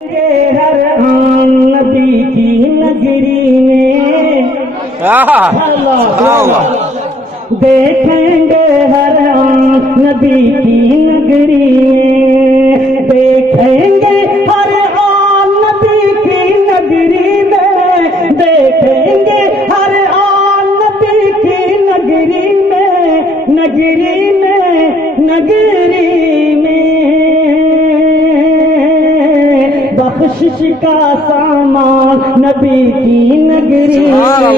ہر آن نبی کی نگری میں دیکھیں گے ہر آن نبی کی نگری میں، دیکھیں گے ہر آن نبی کی نگری میں، دیکھیں گے ہر آن نبی کی نگری میں، نگری میں، نگری میں بخشش کا سامان نبی کی نگری میں،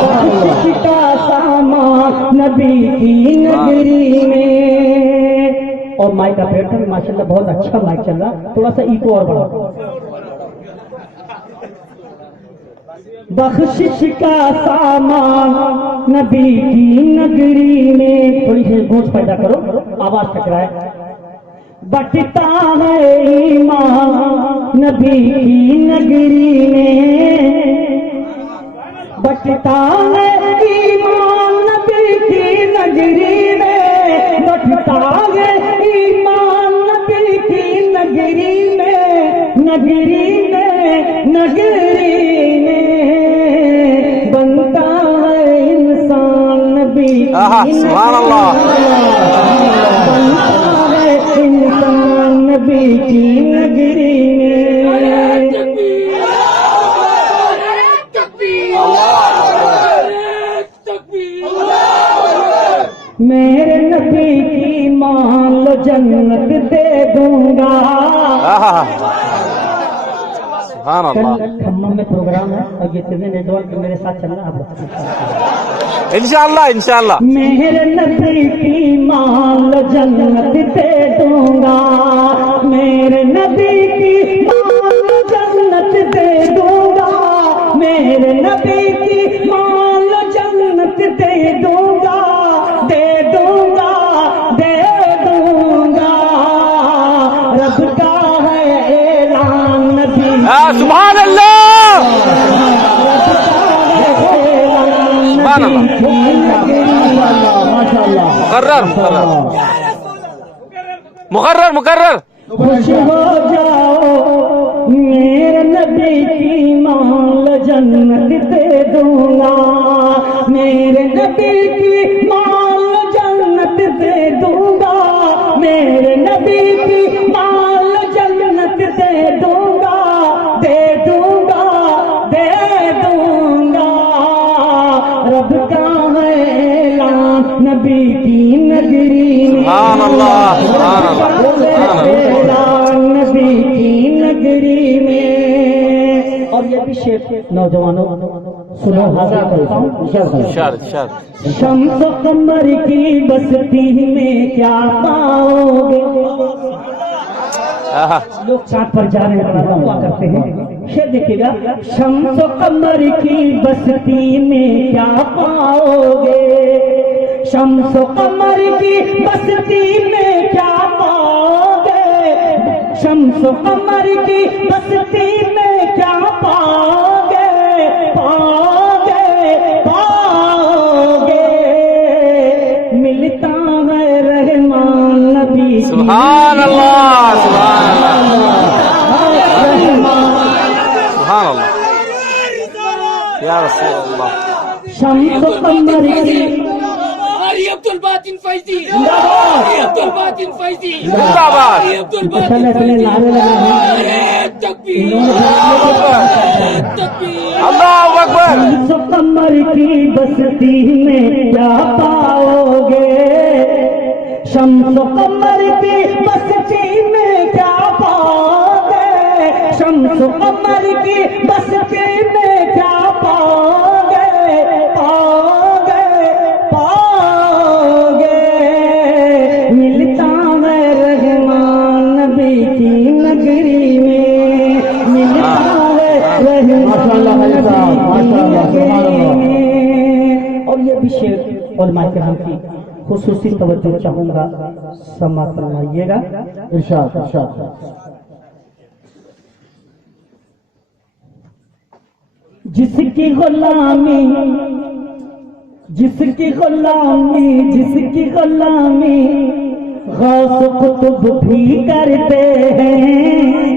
بخشش کا سامان نبی کی نگری میں۔ اور مائک کا پیٹرن ماشاءاللہ بہت اچھا مائک چل رہا، تھوڑا سا ایکو اور بڑھا۔ بخشش کا سامان نبی کی نگری میں، تھوڑی سی گونج پیدا کرو، آواز ٹکرائے۔ بٹتا ہے ایمان نبی کی نگری میں، بٹتا ہے ایمان نبی کی نگری میں، بٹتا ہے ایمان نبی کی نگری میں، نگری میں، نگری میں بنتا ہے انسان نبی کی سبحان اللہ، نبی کی نگری میں۔ میرے نبی کی مان لو جنت دے دوں گا۔ سبحان اللہ، کھمم میں پروگرام ہے اور یہ چیزیں نیٹورک میرے ساتھ چل رہا ہے۔ انشاءاللہ انشاءاللہ۔ میرے نبی کی مان لو جنت دے دوں گا، میرے نبی کی مان لو جنت دے دوں گا، میرے نبی کی مان لو جنت دے دوں گا، دے دوں گا، دے دوں گا۔ رب کا ہے اعلان نبی، سبحان اللہ، سبحان اللہ، مقرر مقرر مقرر مقرر۔ خوش ہو جاؤ میرے نبی کی مان جنت دے دوں گا، میرے نبی کی مان جنت دے دوں گا، میرے نبی کی مان جنت دے دوں گا، دے دوں گا، دے دوں گا۔ رب کا ہے اعلان نبی کی نگری میں، سبحان اللہ، سبحان اللہ، اعلان نبی کی نگری میں۔ اور یہ بھی شعر نوجوانوں سنو، حاضر کرو۔ ارشاد ارشاد۔ شمس و قمر کی بستی میں کیا پاؤ گے، لوگ چاند پر جا رہے ہیں ہوا کرتے ہیں، شعر دیکھیے گا۔ شمس و قمر کی بستی میں کیا پاؤ گے، شمس و قمر کی بستی میں کیا پاؤ گے، شمس و قمر کی بستی میں کیا پاؤ گے، پاؤ گے، پاؤ گے۔ ملتا ہے رحمان نبی کی، سبحان اللہ، سبحان اللہ، سبحان اللہ، یا رسول اللہ۔ شمس و قمر کی عبد الباطن فیضی، عبد الباطن فیضی، زندہ باد، عبد الباطن اپنے نعرے لگے ہیں۔ تکبیر، تکبیر، اللہ اکبر۔ شمس و قمر کی بستی میں کیا پاؤ گے، شمس و قمر کی بستی میں کیا پاؤ گے، شمس و قمر کی بستی میں کیا پاؤ گے، پاؤ گے، پاؤ گے۔ ملتا ہے رحمان نبی کی نگری میں، ملتا ہے رحمان نبی کی نگری میں۔ اور یہ بھی شعر علماء کرام کی خصوصی توجہ چاہوں گا، سماعت فرمائیے گا۔ ارشاد ارشاد۔ جس کی غلامی، جس کی غلامی، جس کی غلامی غوث قطب بھی کرتے ہیں،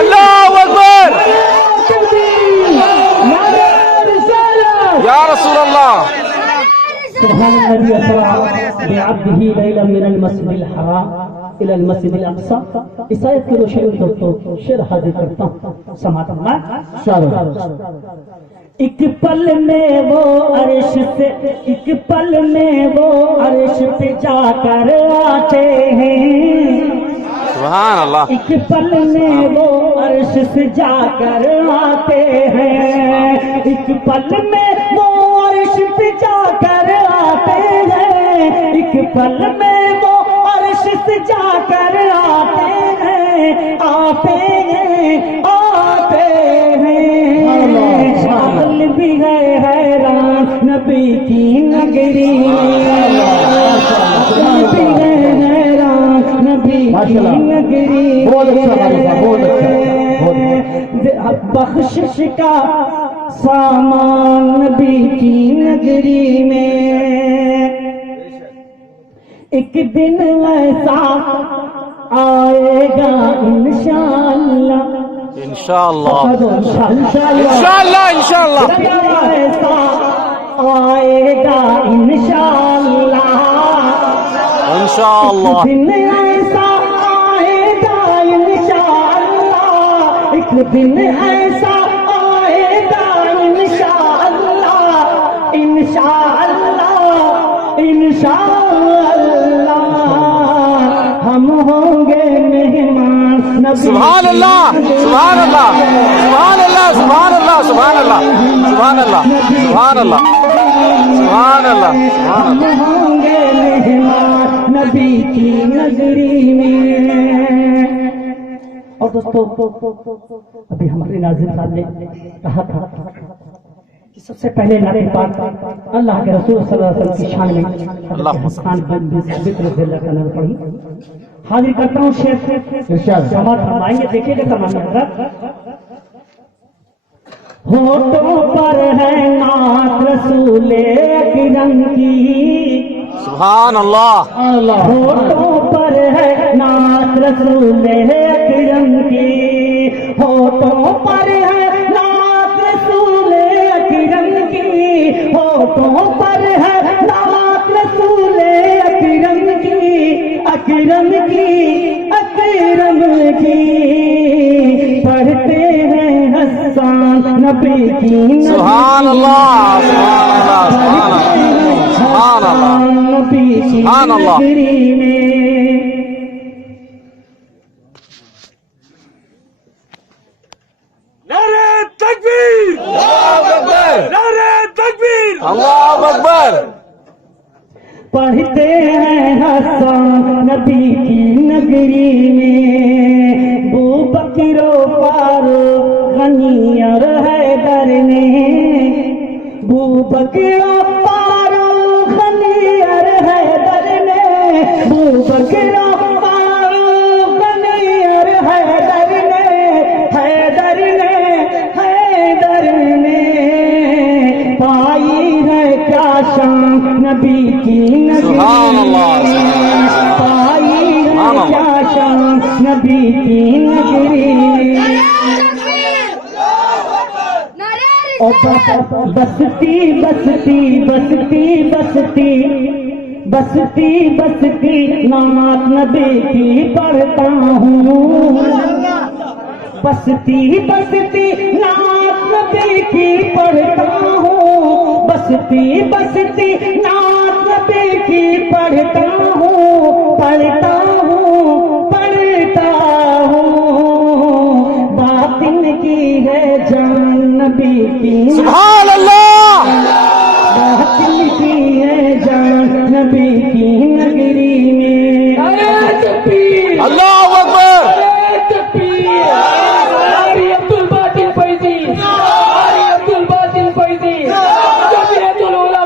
اللہ اکبر یا رسول اللہ سبحان الذي أسرى بعبده ليلا من المسجد الحرام إلى المسجد الأقصى. اس آیت کے روشنی میں دوستو شعر حاضر کرتا ہوں، سماعت فرمائیں۔ ایک پل میں وہ عرش سے، ایک پل میں وہ عرش پہ جا کر آتے ہیں، سبحان اللہ ایک پل میں وہ عرش سے جا کر آتے ہیں، ایک پل میں وہ عرش پہ جا کر آتے ہیں، ایک پل میں وہ عرش سے جا کر آتے ہیں، آتے ہیں، آتے ہیں۔ عقل بھی ہے حیران نبی کی نگری، عقل بھی ہے حیران نبی کی نگری، بخشش کا سامان نبی کی نگری میں۔ ایک دن ایسا آئے گا انشاءاللہ، انشاءاللہ انشاءاللہ، انشاءاللہ انشاءاللہ ایسا آئے گا انشاءاللہ، انشاءاللہ دن ایسا آئے گا انشاءاللہ، ایک دن ایسا آئے گا انشاءاللہ، انشاءاللہ، انشاءاللہ ہم ہوں گے مہمان نبی۔ سبحان اللہ سبحان اللہ سبحان اللہ سبحان اللہ سبحان اللہ سبحان اللہ سبحان اللہ سبحان اللہ سبحان ہم اللہ ہوں گے مہمان نبی کی نگری میں۔ اور دوستو ابھی ہمارے ناظرین صاحب نے کہا تھا کہ سب سے پہلے نعرے پاک اللہ کے رسول صلی اللہ علیہ وسلم کی شان میں اللہم حسان بن ذکر رضی اللہ کا نام پڑھی۔ حاضر کرتا ہوں شیخ جماعت فرمائیں گے، دیکھیے گا تمام حضرات۔ ہونٹوں پر ہے نعت رسول اکرم کی، سبحان اللہ ہونٹوں پر ہے نعت رسول اکرم کی، ہونٹوں پر ہے نعت رسول اکرم کی، ہونٹوں پر ہے نعت رسول اکرم کی، اکرم کی، اکرم کی، پڑھتے ہیں حسان نبی کی نگری، سبحان اللہ سبحان اللہ سبحان اللہ نبی کی سبحان اللہ نگری میں۔ نعرہ تکبیر، نعرہ تکبیر، اللہ اکبر پڑھتے ہیں حسان نبی کی نگری میں، بو بکر و فاروق غنی اور حیدر نے، بو بکر و فاروق غنی اور حیدر نے، بو بکر و فاروق غنی اور حیدر نے، حیدر نے، حیدر نے پائی ہے کیا شان نبی کی نگری سبحان اللہ میں، پائی ہے سبحان اللہ کیا شان نبی کی نگری میں۔ اور بستی بستی بستی بستی بستی بستی نعت نبی کی پڑھتا ہوں، بستی بستی نعت نبی کی پڑھتا ہوں، بستی بستی نعت نبی کی پڑھتا ہوں، پڑھتا ہوں، پڑھتا ہوں، باطن کی ہے جان نبی کی، سبحان اللہ، باطن کی ہے جان نبی کی نگری میں۔ نعرہ تکبیر، اللہ اکبر نعرہ تکبیر، قاری عبد الباطن فیضی، قاری عبد الباطن فیضی، جمعیت العلماء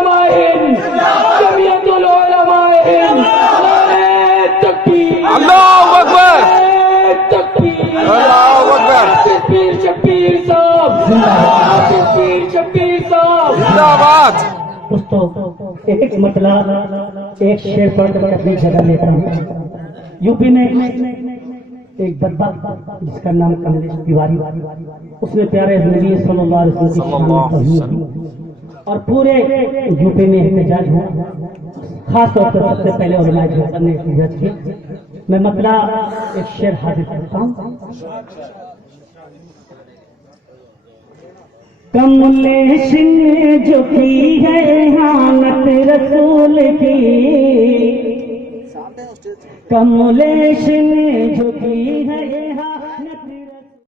بات. دوستو ایک مطلب ایک شعر پڑھ کر اپنی جگہ لیتا ہوں. یوپی میں ایک بدبخت جس کا نام کملیش تیواری، اس نے پیارے نبی صلی اللہ علیہ وسلم کی شان میں توہین کی اور پورے یوپی میں احتجاج ہوا. خاص طور پر سب سے پہلے علماء دیوبند نے احتجاج کیا. میں مطلع ایک شعر حاضر کرتا ہوں. کملیش نے جو کی ہے احانت رسول کی، کملیش نے جو کی ہے